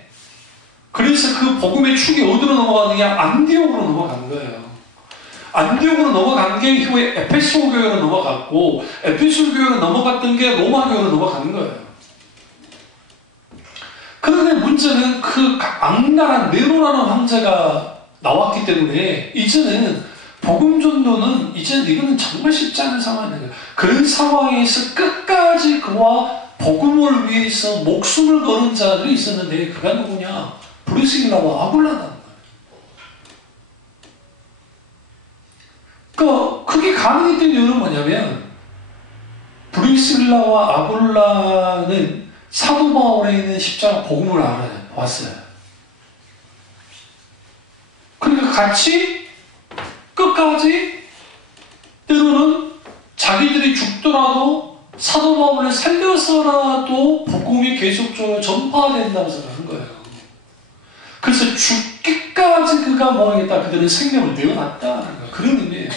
그래서 그 복음의 축이 어디로 넘어가느냐? 안디옥으로 넘어간 거예요. 안디옥으로 넘어간 게 이후에 에페소 교회로 넘어갔고 에페소 교회로 넘어갔던 게 로마 교회로 넘어가는 거예요. 그런데 문제는 그 악랄한 네로라는 황제가 나왔기 때문에 이제는 복음 전도는 이제 이거는 정말 쉽지 않은 상황이에요. 그런 상황에서 끝까지 그와 복음을 위해서 목숨을 거는 자들이 있었는데 그가 누구냐? 브리스길라와 아굴라라는 거예요. 그러니까 그게 가능했던 이유는 뭐냐면 브리스길라와 아굴라는 사도 바울에 있는 십자가 복음을 알아왔어요. 그러니까 같이 끝까지 때로는 자기들이 죽더라도 사도 바울을 살려서라도 복음이 계속적으로 전파된다고 생각한 거예요. 그래서 죽기까지 그가 뭐 하겠다, 그들은 생명을 내어놨다는 거예요. 그런 의미예요.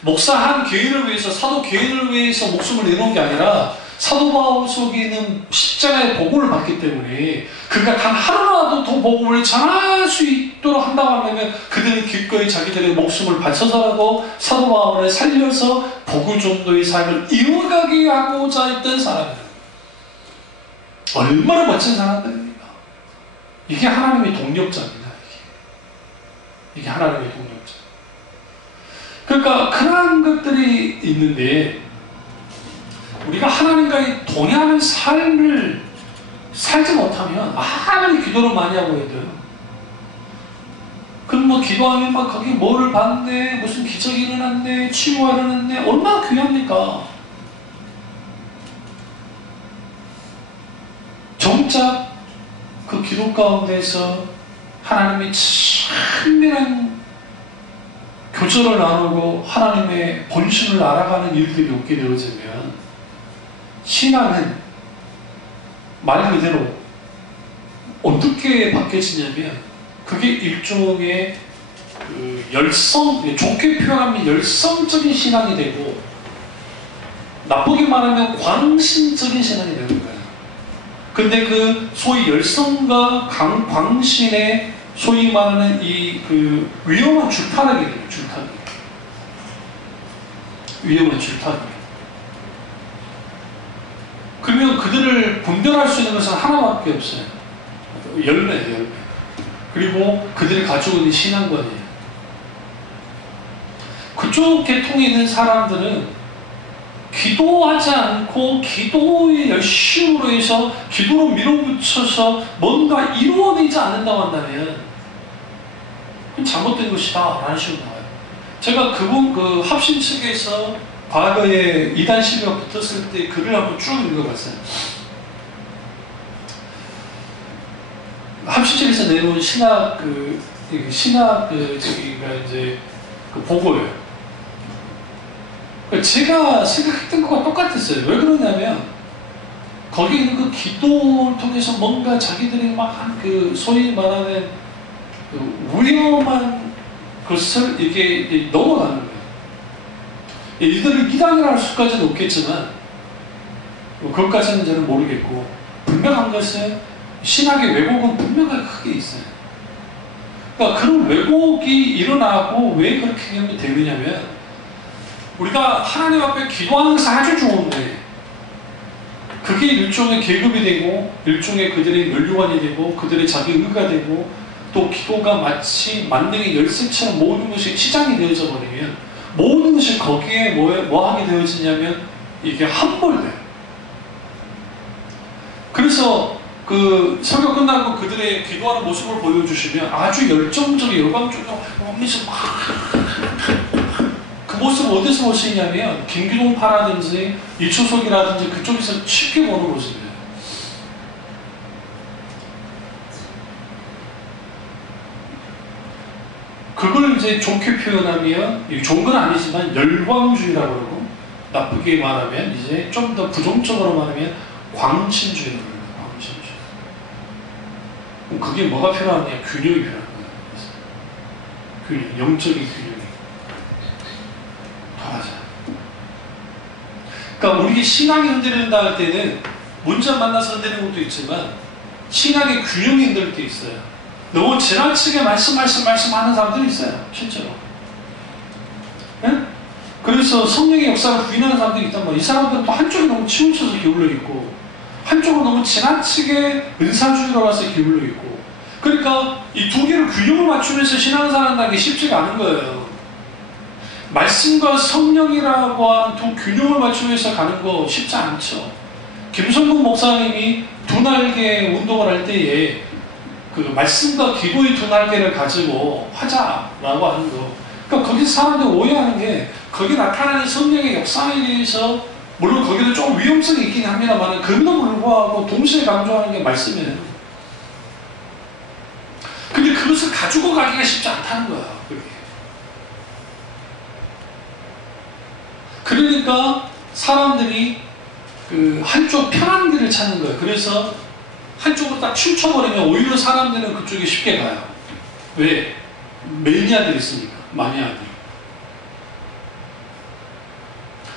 목사 한 개인을 위해서, 사도 개인을 위해서 목숨을 내놓은 게 아니라 사도 바울 속에 있는 십자가의 복음을 받기 때문에 그가 단 하루라도 더 복음을 전할 수 있도록 한다고 하면 그들은 기꺼이 자기들의 목숨을 바쳐서라도 사도 바울을 살려서 복음 전도의 삶을 이어가게 하고자 했던 사람들. 얼마나 멋진 사람들입니까? 이게 하나님의 동력자입니다. 이게 하나님의 동력자. 그러니까 그러한 것들이 있는데 우리가 하나님과의 동의하는 삶을 살지 못하면 아무리 기도를 많이 하고 해도요. 그럼 뭐 기도하면 막 거기 뭐를 받네, 무슨 기적이 일어났네, 치유가 일어났네, 얼마나 귀합니까? 정작 그 기도 가운데서 하나님의 친밀한 교절을 나누고 하나님의 본심을 알아가는 일들이 없게 되어지면 신앙은 말 그대로 어떻게 바뀌어지냐면 그게 일종의 그 열성, 좋게 표현하면 열성적인 신앙이 되고 나쁘게 말하면 광신적인 신앙이 되는 거예요. 근데 그 소위 열성과 광신의 소위 말하는 이 그 위험한 줄타락이 돼요. 줄타락. 위험한 줄타락. 그러면 그들을 분별할 수 있는 것은 하나밖에 없어요. 열매예요, 열매. 그리고 그들이 가지고 있는 신앙관이에요. 그쪽 계통에 있는 사람들은 기도하지 않고 기도의 열심으로 해서 기도로 밀어붙여서 뭔가 이루어내지 않는다고 한다면 그건 잘못된 것이다 라는 식으로 나와요. 제가 그 합심 측에서 과거에 이단 시비가 붙었을 때 글을 한번 쭉 읽어봤어요. 합심 측에서 내놓은 신학 이제 그 보고예요. 제가 생각했던 것과 똑같았어요. 왜 그러냐면 거기에 있는 그 기도를 통해서 뭔가 자기들이 막 그 소위 말하는 그 위험한 것을 이게 넘어가는 거예요. 이들을 이단이라 할 수까지는 없겠지만 그것까지는 저는 모르겠고 분명한 것은 신학의 왜곡은 분명하게 크게 있어요. 그러니까 그런 왜곡이 일어나고 왜 그렇게 되느냐면 우리가 하나님 앞에 기도하는 것은 아주 좋은데 그게 일종의 계급이 되고 일종의 그들의 면류관이 되고 그들의 자기 의가 되고 또 기도가 마치 만능의 열쇠처럼 모든 것이 시장이 되어져 버리면 모든 것이 거기에 뭐 하게 되어지냐면 이게 함몰돼요. 그래서 그 설교 끝나고 그들의 기도하는 모습을 보여주시면 아주 열정적이고 열광적이고 하면서 그 모습을 어디서 볼 수 있냐면 김기동파라든지 이초석이라든지 그쪽에서 쉽게 보는 모습이에요. 그걸 이제 좋게 표현하면 좋은 건 아니지만 열광주의라고 그러고 나쁘게 말하면 이제 좀 더 부정적으로 말하면 광신주의라고 그래요. 광신주의. 그럼 그게 뭐가 필요하냐? 균형이 필요한 거예요. 균형, 영적인 균형이. 돌아가자. 그러니까 우리 신앙이 흔들린다 할 때는 문제 만나서 흔들리는 것도 있지만 신앙의 균형이 흔들릴 때 있어요. 너무 지나치게 말씀하는 사람들이 있어요. 실제로. 네? 그래서 성령의 역사를 부인하는 사람들이 있단 말이에요. 이 사람들은 또 한쪽에 너무 치우쳐서 기울려 있고 한쪽으로 너무 지나치게 은사주의로 가서 기울어 있고. 그러니까 이 두 개를 균형을 맞추면서 신앙생활한다는 게 쉽지가 않은 거예요. 말씀과 성령이라고 하는 두 균형을 맞추면서 가는 거 쉽지 않죠. 김성근 목사님이 두 날개 운동을 할 때에 그 말씀과 기도의 두 날개를 가지고 하자라고 하는 거. 그러니까 거기서 사람들이 오해하는 게 거기 나타나는 성령의 역사에 대해서 물론 거기도 좀 위험성이 있긴 합니다만 그럼에도 불구하고 동시에 강조하는 게 말씀이에요. 근데 그것을 가지고 가기가 쉽지 않다는 거야. 그게. 그러니까 사람들이 그 한쪽 편한 길을 찾는 거예요. 그래서 한쪽으로 딱 치우쳐버리면 오히려 사람들은 그쪽에 쉽게 가요. 왜? 매니아들이 있으니까. 마니아들.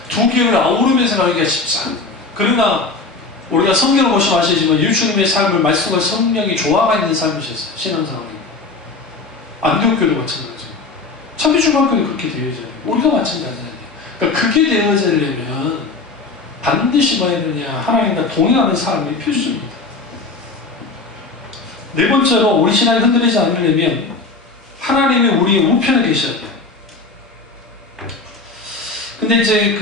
두 개를 아우르면서 가기가 쉽지 않아요. 그러나 우리가 성경을 보시면 아시지만 예수님의 삶을 말씀과 성령이 조화가 있는 삶이셨어요. 신앙생활이. 안디옥교도 마찬가지예요. 참비중학교도 그렇게 되어져요. 우리도 마찬가지예요. 그러니까 그게 되어지려면 반드시 뭐 해야 되냐, 하나님과 동행하는 삶이 필수입니다. 네 번째로 우리 신앙이 흔들리지 않으려면 하나님이 우리의 우편에 계셔야 돼요. 근데 이제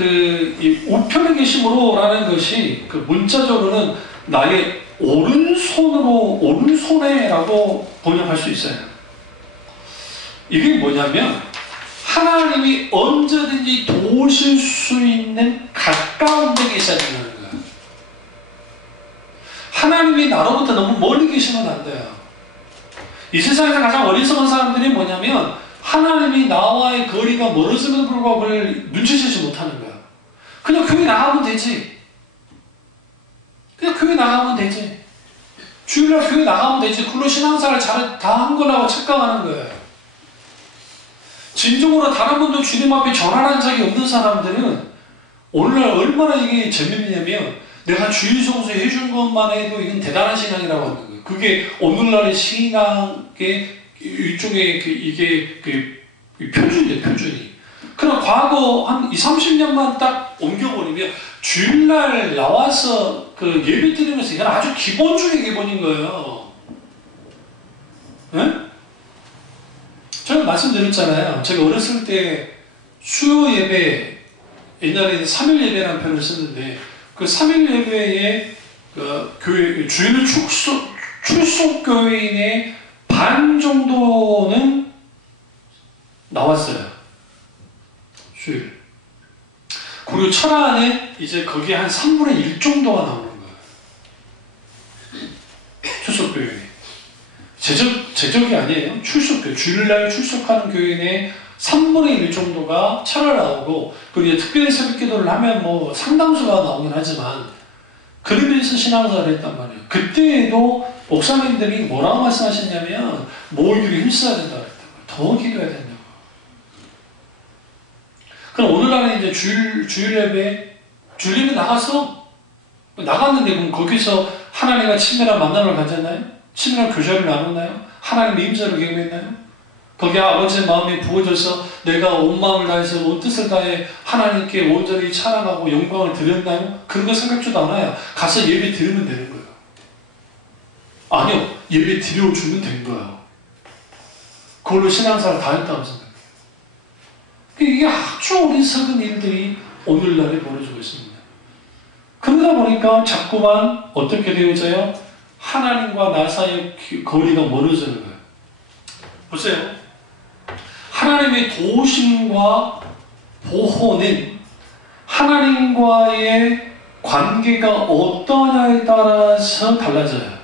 이 우편에 계심으로라는 것이 그 문자적으로는 나의 오른손에라고 번역할 수 있어요. 이게 뭐냐면 하나님이 언제든지 도우실 수 있는 가까운 데 계셔야 된다는 거예요. 하나님이 나로부터 너무 멀리 계시면 안 돼요. 이 세상에서 가장 어리석은 사람들이 뭐냐면 하나님이 나와의 거리가 멀어지는 불구하고 그걸 눈치채지 못하는 거야. 그냥 교회 나가면 되지. 그냥 교회 나가면 되지. 주일날 교회 나가면 되지. 그걸로 신앙생활 다 한 거라고 착각하는 거예요. 진정으로 단 한 번도 주님 앞에 전환한 적이 없는 사람들은 오늘날 얼마나 이게 재밌냐면 내가 주일 성수 해준 것만 해도 이건 대단한 신앙이라고 하는 거예요. 그게 오늘날의 신앙의 일종의 이게 표준이에요, 표준이. 그럼 과거 한 20, 30년만 딱 옮겨버리면 주일날 나와서 그 예배 드리면서 이건 아주 기본 중의 기본인 거예요. 네? 제가 말씀드렸잖아요. 제가 어렸을 때 수요 예배, 옛날에 3일 예배라는 표현을 썼는데 그 3일 예배에 그 교회, 주일 출석 교인의 반 정도는 나왔어요. 주일. 그리고 철안에 이제 거기에 한 3분의 1 정도가 나오는 거예요. 출석 교인이. 제적이 아니에요. 출석교회. 주일날 출석하는 교인의 3분의 1 정도가 차를 나오고, 그리고 특별히 새벽 기도를 하면 뭐 상당수가 나오긴 하지만, 그러면서 신앙생활을 했단 말이에요. 그때에도 목사님들이 뭐라고 말씀하셨냐면, 모이기를 힘써야 된다고 했단 말이에요. 더 기도해야 된다고. 그럼 오늘날은 이제 주일 예배 나갔는데, 그럼 거기서 하나님과 친밀한 만남을 가졌나요? 친밀한 교제를 나눴나요? 하나님의 임재를 경험했나요? 거기에 아버지의 마음이 부어져서 내가 온 마음을 다해서 온 뜻을 다해 하나님께 온전히 찬양하고 영광을 드렸나요? 그런 거 생각지도 않아요. 가서 예배 드리면 되는 거예요. 아니요. 예배 드려주면 된 거예요. 그걸로 신앙생활 다 했다고 생각해요. 이게 아주 어리석은 일들이 오늘날에 벌어지고 있습니다. 그러다 보니까 자꾸만 어떻게 되어져요? 하나님과 나 사이의 거리가 멀어지는 거예요. 보세요. 하나님의 도우심과 보호는 하나님과의 관계가 어떠냐에 따라서 달라져요.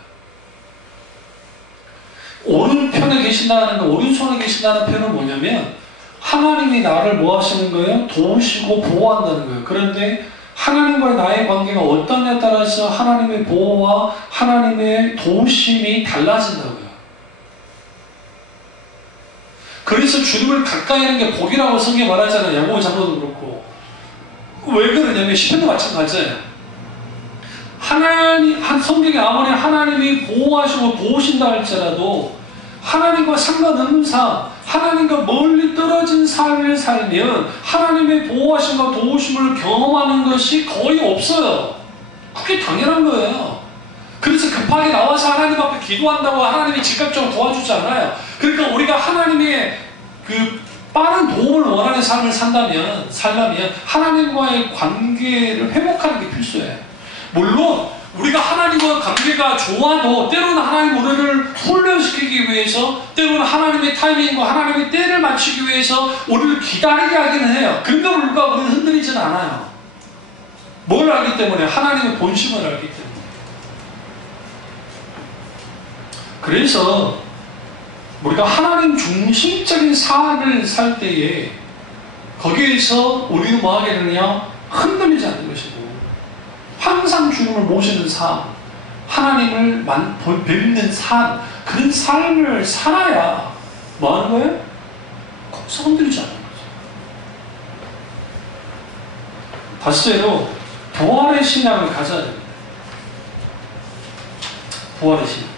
오른편에 계신다는 거, 오른손에 계신다는 표현은 뭐냐면 하나님이 나를 뭐 하시는 거예요? 도우시고 보호한다는 거예요. 그런데 하나님과의 나의 관계가 어떠냐에 따라서 하나님의 보호와 하나님의 도우심이 달라진다고요. 그래서 주님을 가까이 하는 게 복이라고 성경에 말하잖아요. 야고보 장로도 그렇고. 왜 그러냐면 시편도 마찬가지예요. 성경에 아무리 하나님이 보호하시고 도우신다 할지라도 하나님과 상관없는 삶, 하나님과 멀리 떨어진 삶을 살면 하나님의 보호하심과 도우심을 경험하는 것이 거의 없어요. 그게 당연한 거예요. 그래서 급하게 나와서 하나님 앞에 기도한다고 하나님이 즉각적으로 도와주지 않아요. 그러니까 우리가 하나님의 그 빠른 도움을 원하는 삶을 살려면 하나님과의 관계를 회복하는 게 필수예요. 물론 우리가 하나님과 관계가 좋아도 때로는 하나님 우리를 훈련시키기 위해서, 때로는 하나님의 타이밍과 하나님의 때를 맞추기 위해서 우리를 기다리게 하기는 해요. 그런가 불구하고 우리는 흔들리지는 않아요. 뭘 알기 때문에? 하나님의 본심을 알기 때문에. 그래서 우리가 하나님 중심적인 삶을 살 때에 거기에서 우리는 뭐 하게 되느냐? 흔들리지 않는 것이고, 항상 주님을 모시는 삶, 하나님을 뵙는 삶, 그런 삶을 살아야 뭐 하는 거예요? 거기서 흔들리지 않는 거죠. 다시로 부활의 신앙을 가져야 됩니다. 부활의 신앙.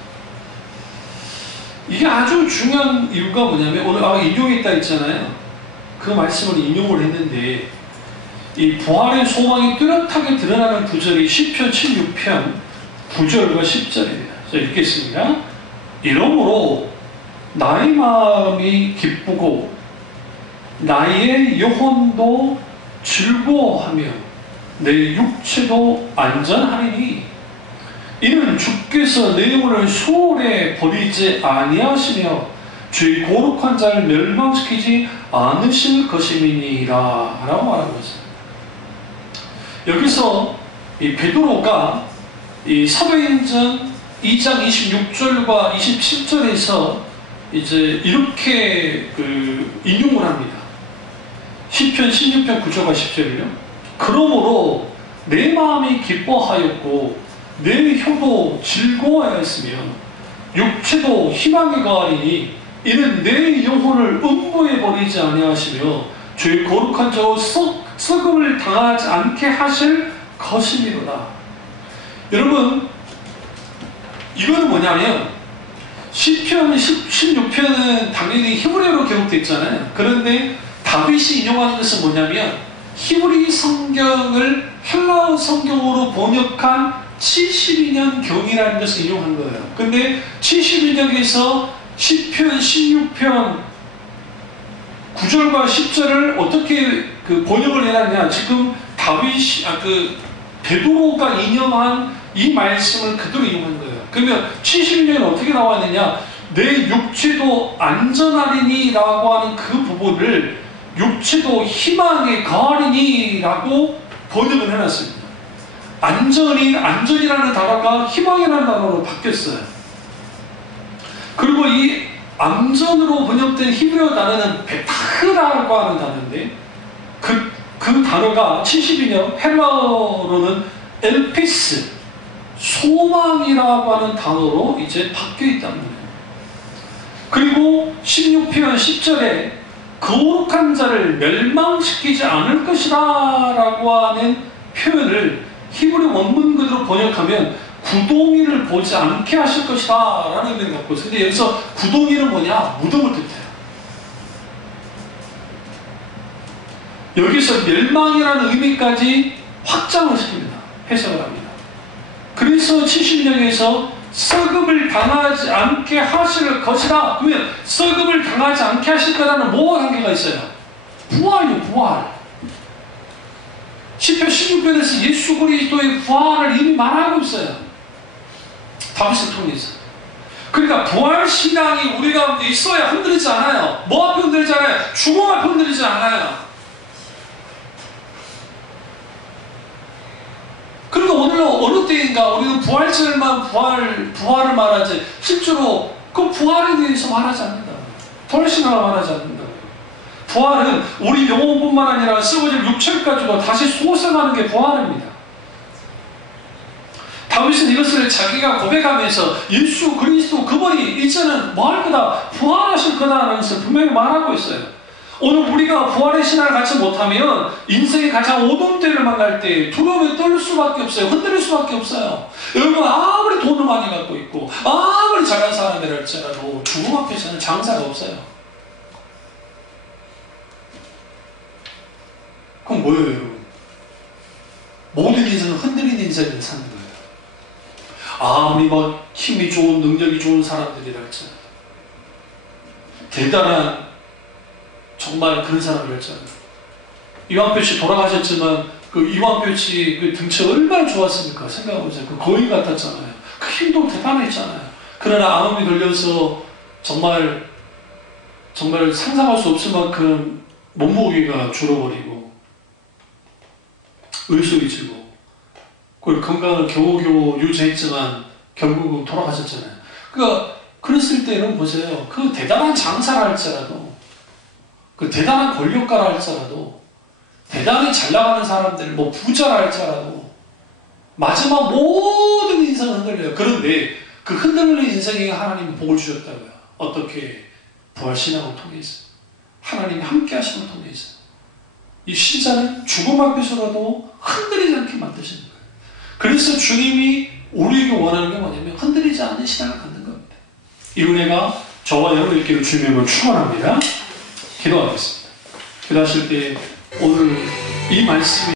이게 아주 중요한 이유가 뭐냐면, 오늘 아까 인용했다 했잖아요. 그 말씀을 인용을 했는데, 이 부활의 소망이 뚜렷하게 드러나는 구절이 시편 76편 9절과 10절입니다. 자, 읽겠습니다. 이러므로 나의 마음이 기쁘고 나의 영혼도 즐거워하며 내 육체도 안전하리니 이는 주께서 내 영혼을 수월에 버리지 아니하시며 주의 거룩한 자를 멸망시키지 않으실 것임이니라 라고 말하고 있습니다. 여기서 이 베드로가 이 사도행전 2장 26절과 27절에서 이제 이렇게 인용을 합니다. 시편 16편 9절과 10절이요. 그러므로 내 마음이 기뻐하였고 내 혀도 즐거워하였으며 육체도 희망에 가하리니 이는 내 영혼을 음부에 버리지 아니하시며 주의 거룩한 자와 썩음을 당하지 않게 하실 것이니로다. 여러분, 이거는 뭐냐면 시편 16편은 당연히 히브리어로 기록되어 있잖아요. 그런데 다윗이 인용하는 것은 뭐냐면 히브리 성경을 헬라어 성경으로 번역한 72년 경이라는 것을 인용한 거예요. 근데 72년에서 시편 16편 9절과 10절을 어떻게 번역을 해놨냐? 지금 베드로가 인용한 이 말씀을 그대로 인용한 거예요. 그러면 72년에 어떻게 나왔느냐? 내 육체도 안전하리니 라고 하는 그 부분을 육체도 희망에 가하리니 라고 번역을 해놨습니다. 안전이라는 단어가 희망이라는 단어로 바뀌었어요. 그리고 이 안전으로 번역된 히브리어 단어는 베타흐라고 하는 단어인데 그 단어가 72년 헬라어로는 엘피스, 소망이라고 하는 단어로 이제 바뀌어 있다는 거예요. 그리고 16편 10절에 거룩한 자를 멸망시키지 않을 것이다 라고 하는 표현을 히브리 원문 그대로 번역하면 구덩이를 보지 않게 하실 것이다 라는 의미를 갖고 있어요. 근데 여기서 구덩이는 뭐냐? 무덤을 뜻해요. 여기서 멸망이라는 의미까지 확장을 시킵니다. 해석을 합니다. 그래서 70년에서 썩음을 당하지 않게 하실 것이다. 그러면 썩음을 당하지 않게 하실 거라는 뭐와 관계가 있어요? 부활이요, 부활. 시편 16편에서 예수 그리스도의 부활을 이미 말하고 있어요. 다윗을 통해서. 그러니까 부활 신앙이 우리 가운데 있어야 흔들리지 않아요. 뭐 앞에 흔들리지 않아요? 죽음 앞에 흔들리지 않아요. 그러니까 오늘 어느 때인가 우리는 부활절만 부활을 말하지 실제로 그 부활에 대해서 말하지 않는다. 부활 신앙을 말하지 않는다. 부활은 우리 영혼뿐만 아니라 썩어질 육체를 가지고 다시 소생하는 게 부활입니다. 다윗은 이것을 자기가 고백하면서 예수 그리스도 그분이 이제는 뭐 할 거다? 부활하실 거다라는 것을 분명히 말하고 있어요. 오늘 우리가 부활의 신앙을 갖지 못하면 인생의 가장 어두운 때를 만날 때 두려움에 떨 수밖에 없어요. 흔들릴 수밖에 없어요. 여러분 아무리 돈을 많이 갖고 있고 아무리 잘난 사람이라 할지라도 죽음 앞에서는 장사가 없어요. 그럼 뭐예요 여러분? 모든 인생은 흔들리는 인생을 사는 거예요. 아무리 막 힘이 좋은 능력이 좋은 사람들이라 했잖아요. 대단한 정말 그런 사람이었잖아요. 이왕표 씨 돌아가셨지만 그 이왕표 씨 그 등치 얼마나 좋았습니까? 생각해보세요. 그 거인 같았잖아요. 그 힘도 대단했잖아요. 그러나 암이 걸려서 정말 상상할 수 없을 만큼 몸무게가 줄어버리고 의식이 들고 그리고 건강을 겨우겨우 유지했지만 결국은 돌아가셨잖아요. 그러니까 그랬을 때는 보세요. 그 대단한 장사를 할지라도 그 대단한 권력가라 할지라도 대단히 잘 나가는 사람들 뭐 부자라 할지라도 마지막 모든 인생을 흔들려요. 그런데 그 흔들리는 인생에 하나님이 복을 주셨다고요. 어떻게? 부활신앙을 통해서 하나님이 함께 하심을 통해서 이 신자는 죽음 앞에서라도 흔들리지 않게 만드시는 거예요. 그래서 주님이 우리에게 원하는 게 뭐냐면 흔들리지 않는 신앙을 갖는 겁니다. 이 은혜가 저와 여러분 있기를 주님을 축원합니다. 기도하겠습니다. 기도하실 때 오늘 이 말씀이